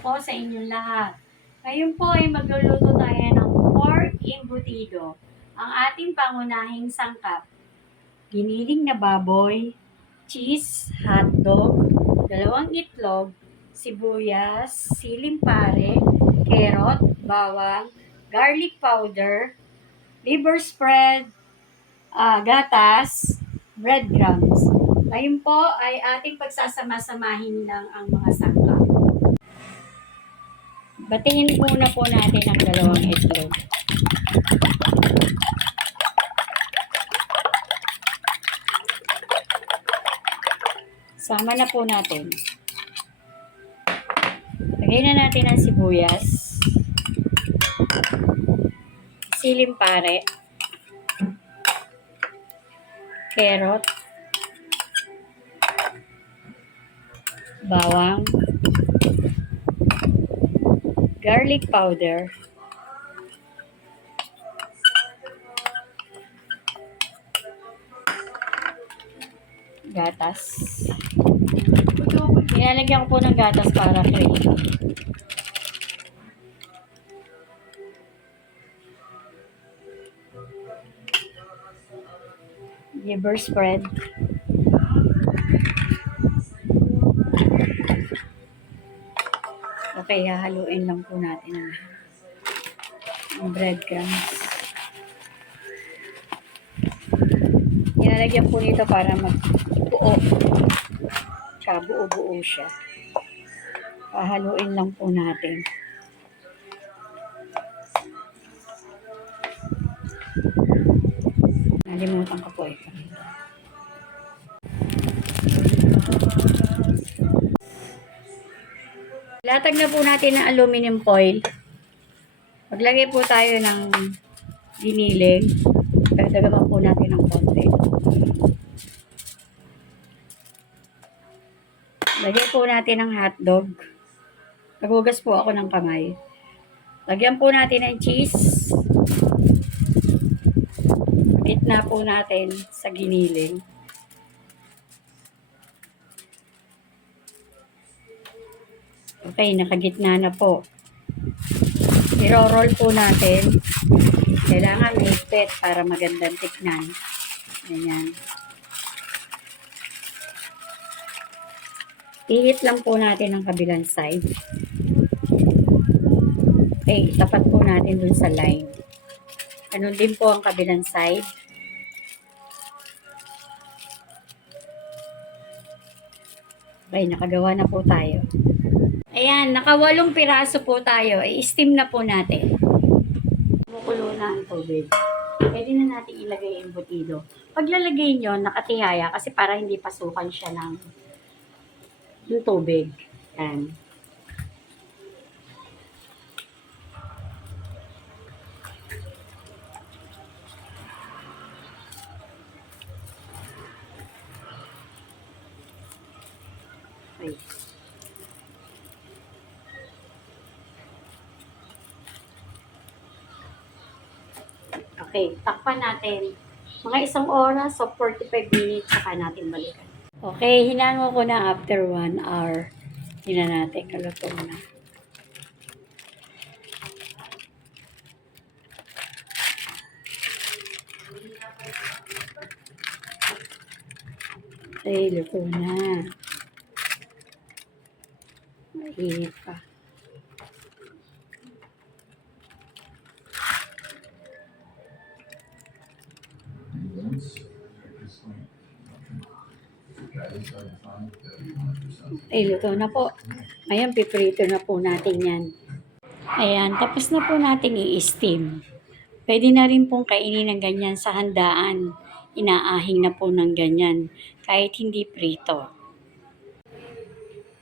po sa inyong lahat. Ngayon po ay magluluto tayo ng pork embutido. Ang ating pangunahing sangkap, giniling na baboy, cheese, hotdog, 2 itlog, sibuyas, siling pare, carrot, bawang, garlic powder, liver spread, gatas, breadcrumbs. Ngayon po ay ating pagsasama-samahin lang ang mga sangkap. Batiin muna po natin ang 2 itlog. Sama na po natin. Lagay na natin ang sibuyas, siling pare, carrot, bawang, garlic powder, gatas. Nilalagyan ko po ng gatas para creamy. Liver spread. Okay, hahaluin lang po natin ang breadcrumbs. Nilalagyan po nito para magbuo. Buo-buo siya. Hahaluin lang po natin. Nalimutan ko po ito. Latag na po natin ng aluminum foil. Maglagay po tayo ng giniling. Dagdagan po natin ng konti. Lagyan po natin ng hotdog. Nagugas po ako ng kamay. Lagyan po natin ng cheese. Gitna po natin sa giniling. Okay, nakagitna na po. I-roll po natin. Kailangan higpit para magandang tikman. Ganyan. Ihit lang po natin ang kabilang side. Okay, tapat po natin dun sa line. Ganun din po ang kabilang side. Okay, nakagawa na po tayo. Ayan, naka 8 piraso po tayo. I-steam na po natin. Kumukulo na ang tubig. Pwede na natin ilagay yung embutido. Paglalagay nyo, nakatihaya kasi para hindi pasukan siya ng yung tubig. Yan. Okay. Okay, takpan natin. Mga 1 oras o 45 minutes saka natin balikan. Okay, hinango ko na after 1 hour. Tingnan natin, kalutong na. Okay, luto na. Mainit pa. Ay, luto na po. Ngayon, piprito na po natin yan. Ayan, tapos na po natin i-steam. Pwede na rin pong kainin ng ganyan sa handaan. Inaahing na po ng ganyan, kahit hindi prito.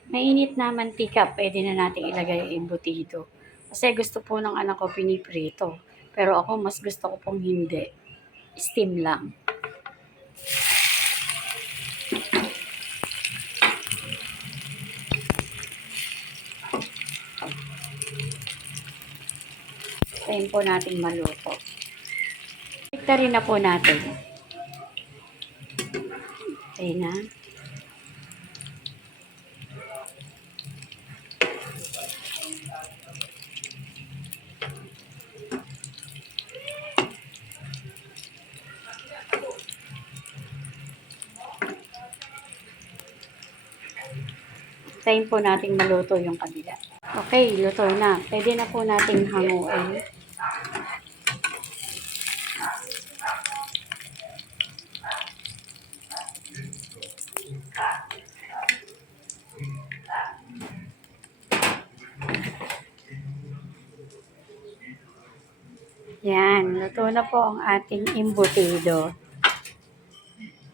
Mainit na mantika, pwede na natin ilagay yung embutido. Kasi gusto po ng anak ko piniprito. Pero ako, mas gusto ko pong hindi. Steam lang. Tayin po natin maluto. Tikta rin na po natin. Okay na. Hintayin po nating maluto yung kabila. Okay, luto na. Pwede na po nating hanguin. Yan, luto na po ang ating embutido.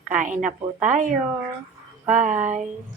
Kain na po tayo. Bye!